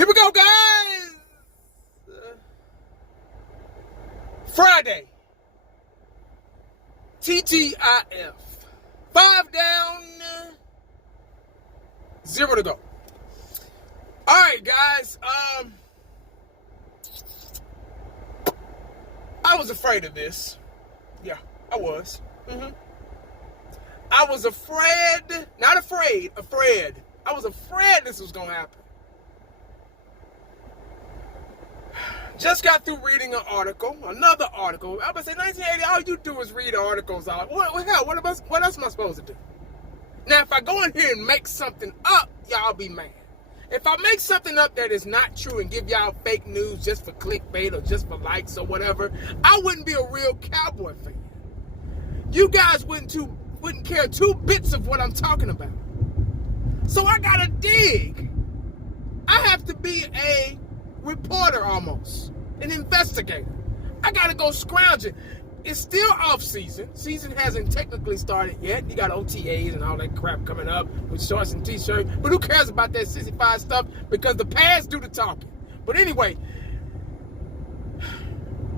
Here we go, guys. Friday. TGIF. 5 down, 0 to go. All right, guys. I was afraid of this. Yeah, I was. I was afraid. Not afraid. Afraid. I was afraid this was gonna happen. Just got through reading another article. I was saying, 1980, all you do is read articles. What else am I supposed to do? Now, if I go in here and make something up, y'all be mad. If I make something up that is not true and give y'all fake news just for clickbait or just for likes or whatever, I wouldn't be a real Cowboy fan. You guys wouldn't care 2 bits of what I'm talking about. So I gotta dig. I have to be a reporter almost, an investigator. I gotta go scrounging. It's still off season. Season hasn't technically started yet. You got OTAs and all that crap coming up with shorts and t-shirts. But who cares about that 65 stuff? Because the pads do the talking. But anyway,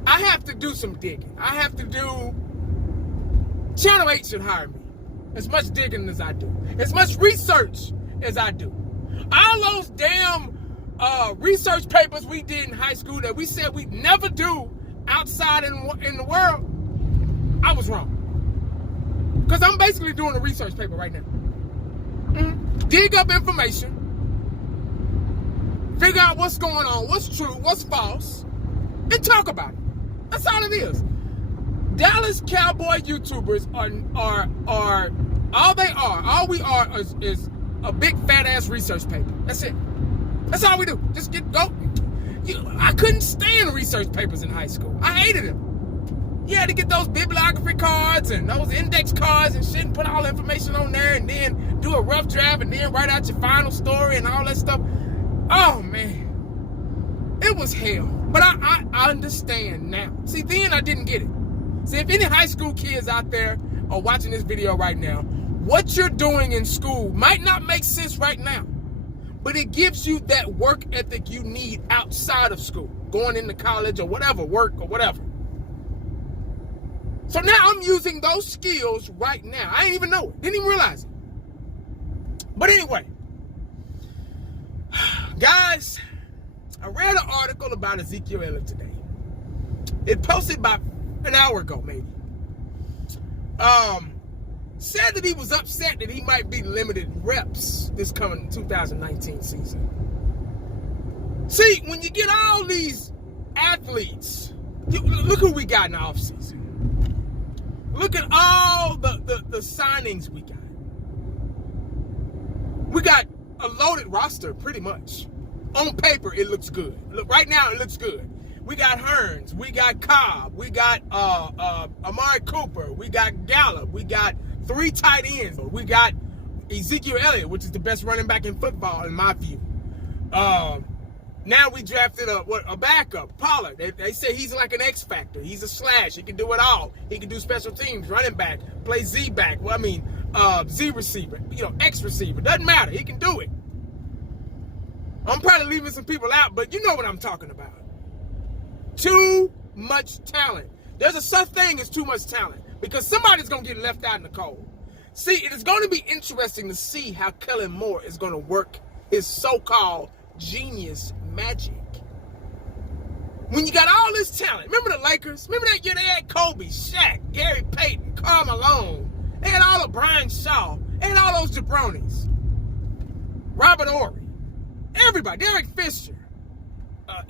I have to do some digging. I have to do... Channel 8 should hire me. As much digging as I do. As much research as I do. All those damn research papers we did in high school that we said we'd never do outside in the world, I was wrong. Because I'm basically doing a research paper right now. Dig up information. Figure out what's going on, what's true, what's false, and talk about it. That's all it is. Dallas Cowboy YouTubers are all we are is a big fat ass research paper. That's it. That's all we do. Just go. I couldn't stand research papers in high school. I hated them. You had to get those bibliography cards and those index cards and shit and put all the information on there and then do a rough draft and then write out your final story and all that stuff. Oh, man. It was hell. But I understand now. See, then I didn't get it. See, if any high school kids out there are watching this video right now, what you're doing in school might not make sense right now. But it gives you that work ethic you need outside of school, going into college or whatever, work or whatever. So now I'm using those skills right now. I didn't even know it. Didn't even realize it. But anyway, guys, I read an article about Ezekiel Elliott today. It posted about an hour ago, maybe. Said that he was upset that he might be limited reps this coming 2019 season. See, when you get all these athletes, look who we got in the offseason. Look at all the signings we got. We got a loaded roster, pretty much. On paper, it looks good. Look, right now, it looks good. We got Hearns, we got Cobb, we got Amari Cooper, we got Gallup, we got 3 tight ends. We got Ezekiel Elliott, which is the best running back in football, in my view. Now we drafted a backup, Pollard. They say he's like an X factor. He's a slash. He can do it all. He can do special teams, running back, play Z back. Well, I mean, Z receiver, X receiver. Doesn't matter. He can do it. I'm probably leaving some people out, but you know what I'm talking about. Too much talent. There's a such thing as too much talent because somebody's going to get left out in the cold. See, it is going to be interesting to see how Kellen Moore is going to work his so-called genius magic. When you got all this talent, remember the Lakers? Remember that year they had Kobe, Shaq, Gary Payton, Karl Malone. They had all of Brian Shaw. They had all those jabronis. Robert Horry. Everybody. Derek Fisher.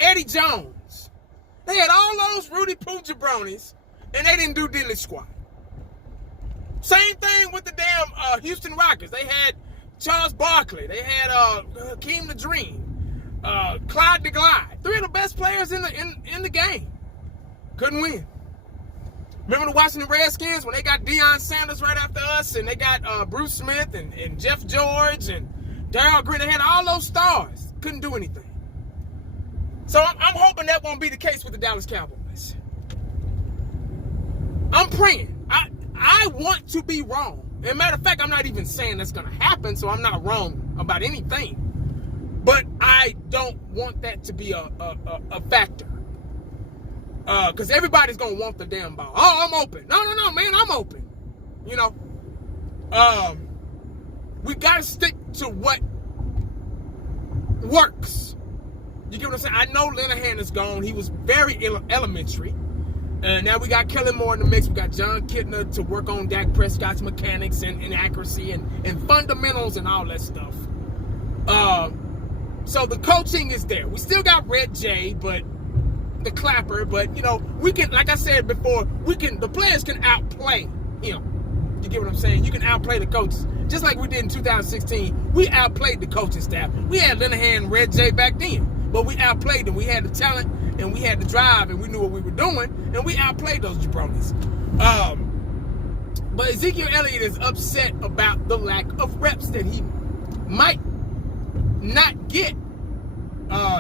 Eddie Jones. They had all those Rudy Poo jabronis, and they didn't do diddly squat. Same thing with the damn Houston Rockets. They had Charles Barkley. They had Hakeem the Dream. Clyde the Glide. 3 of the best players in the game. Couldn't win. Remember the Washington Redskins when they got Deion Sanders right after us, and they got Bruce Smith and Jeff George and Darryl Green. They had all those stars. Couldn't do anything. So I'm hoping that won't be the case with the Dallas Cowboys. I'm praying. I want to be wrong. As a matter of fact, I'm not even saying that's going to happen, so I'm not wrong about anything. But I don't want that to be a factor. Because everybody's going to want the damn ball. Oh, I'm open. No, man, I'm open. You know? We got to stick to what works. You get what I'm saying? I know Linehan is gone. He was very elementary. And now we got Kellen Moore in the mix. We got John Kitna to work on Dak Prescott's mechanics and accuracy and fundamentals and all that stuff. So the coaching is there. We still got Red J, but the clapper. But, you know, we can, like I said before, the players can outplay him. You get what I'm saying? You can outplay the coaches. Just like we did in 2016, we outplayed the coaching staff. We had Linehan and Red J back then. But we outplayed them. We had the talent, and we had the drive, and we knew what we were doing, and we outplayed those jabronis. But Ezekiel Elliott is upset about the lack of reps that he might not get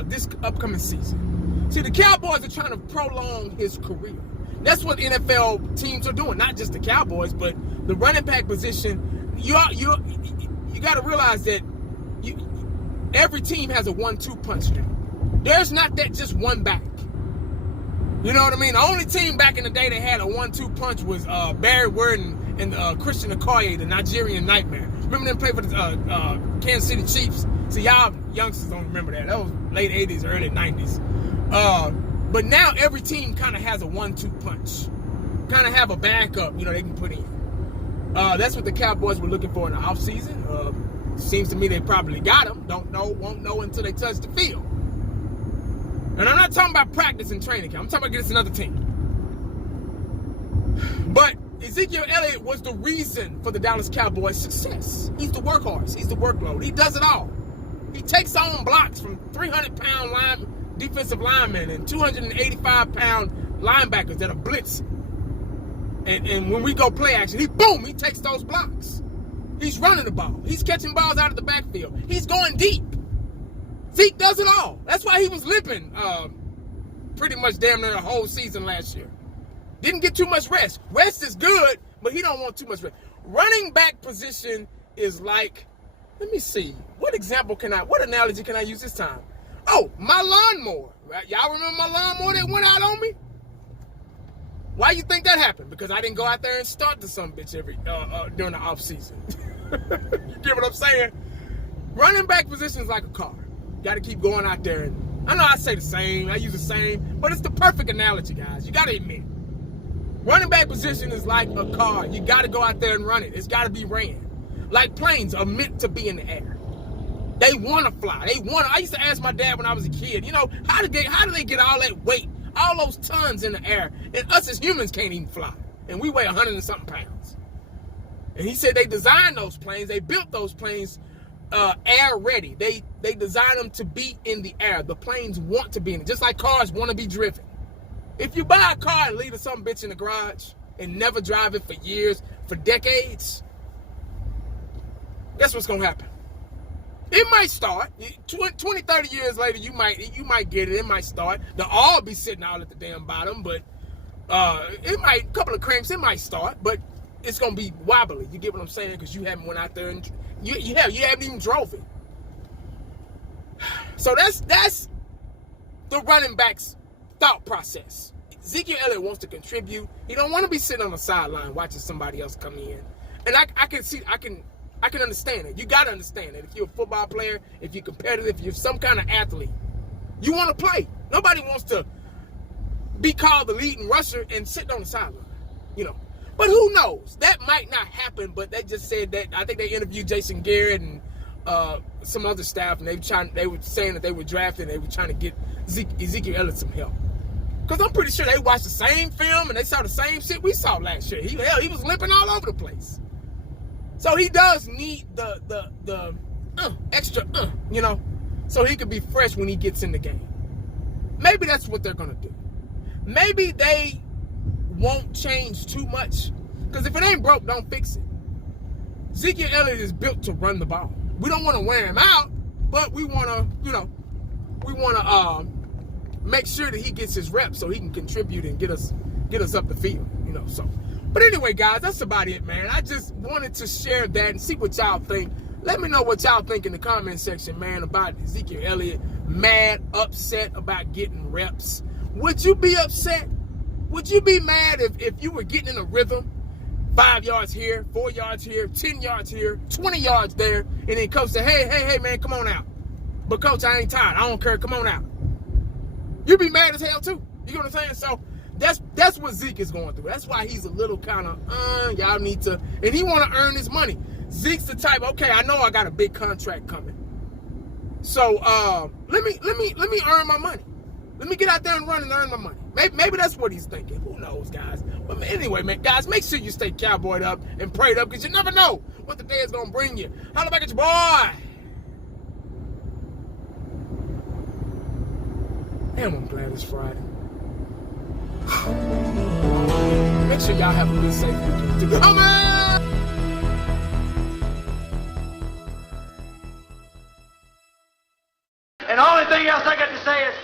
this upcoming season. See, the Cowboys are trying to prolong his career. That's what NFL teams are doing, not just the Cowboys, but the running back position. You got to realize that every team has a 1-2 punch now. There's not that just one back. You know what I mean? The only team back in the day that had a 1-2 punch was Barry Worden and Christian Okoye, the Nigerian Nightmare. Remember them play for the Kansas City Chiefs? So y'all youngsters don't remember that. That was late 80s, early 90s. But now every team kind of has a 1-2 punch. Kind of have a backup, you know, they can put in. That's what the Cowboys were looking for in the offseason. Seems to me they probably got him. Don't know, won't know until they touch the field. And I'm not talking about practice and training camp. I'm talking about against another team. But Ezekiel Elliott was the reason for the Dallas Cowboys' success. He's the workhorse. He's the workload. He does it all. He takes on blocks from 300-pound defensive linemen and 285-pound linebackers that are blitzing. And when we go play action, he takes those blocks. He's running the ball. He's catching balls out of the backfield. He's going deep. Zeke does it all. That's why he was limping pretty much damn near the whole season last year. Didn't get too much rest. Rest is good, but he don't want too much rest. Running back position is like, let me see. What analogy can I use this time? Oh, my lawnmower. Right? Y'all remember my lawnmower that went out on me? Why you think that happened? Because I didn't go out there and start the son bitch during the off season. You get what I'm saying? Running back position is like a car. Got to keep going out there. And I know I say the same. I use the same. But it's the perfect analogy, guys. You got to admit. Running back position is like a car. You got to go out there and run it. It's got to be ran. Like planes are meant to be in the air. They want to fly. I used to ask my dad when I was a kid, you know, how do they get all that weight, all those tons in the air? And us as humans can't even fly. And we weigh 100 and something pounds. And he said they designed those planes. They built those planes air ready. They design them to be in the air. The planes want to be in it, just like cars want to be driven. If you buy a car and leave some bitch in the garage and never drive it for years, for decades, guess what's gonna happen? It might start. 20, 30 years later, you might get it. It might start. They'll all be sitting out at the damn bottom, but it might, a couple of cramps, it might start, but it's gonna be wobbly. You get what I'm saying? Because you haven't went out there and you haven't even drove it. So that's the running back's thought process. Ezekiel Elliott wants to contribute. He don't want to be sitting on the sideline watching somebody else come in. And I can understand it. You got to understand it. If you're a football player, if you're competitive, if you're some kind of athlete, you want to play. Nobody wants to be called the leading rusher and sit on the sideline, you know. But who knows? That might not happen, but they just said that. I think they interviewed Jason Garrett and some other staff, and they were saying that they were drafting, they were trying to get Ezekiel Elliott some help. Because I'm pretty sure they watched the same film and they saw the same shit we saw last year. He was limping all over the place. So he does need the extra, you know, so he could be fresh when he gets in the game. Maybe that's what they're going to do. Maybe they won't change too much. Because if it ain't broke, don't fix it. Ezekiel Elliott is built to run the ball. We don't want to wear him out, but we want to, you know, make sure that he gets his reps so he can contribute and get us up the field, you know. So, but anyway, guys, that's about it, man. I just wanted to share that and see what y'all think Let me know what y'all think in the comment section, man, about Ezekiel Elliott. Mad, upset about getting reps. Would you be upset? Would you be mad if you were getting in a rhythm? 5 yards here, 4 yards here, 10 yards here, 20 yards there, and then coach said, hey, man, come on out. But coach, I ain't tired. I don't care. Come on out. You'd be mad as hell too. You know what I'm saying? So that's what Zeke is going through. That's why he's a little kind of, y'all need to, and he want to earn his money. Zeke's the type, okay, I know I got a big contract coming. So let me earn my money. Let me get out there and run and earn my money. Maybe that's what he's thinking. Who knows, guys? But anyway, man, guys, make sure you stay cowboyed up and prayed up, because you never know what the day is going to bring you. Holla back at your boy. Damn, I'm glad it's Friday. Make sure y'all have a good, safe weekend. Come on! And the only thing else I got to say is,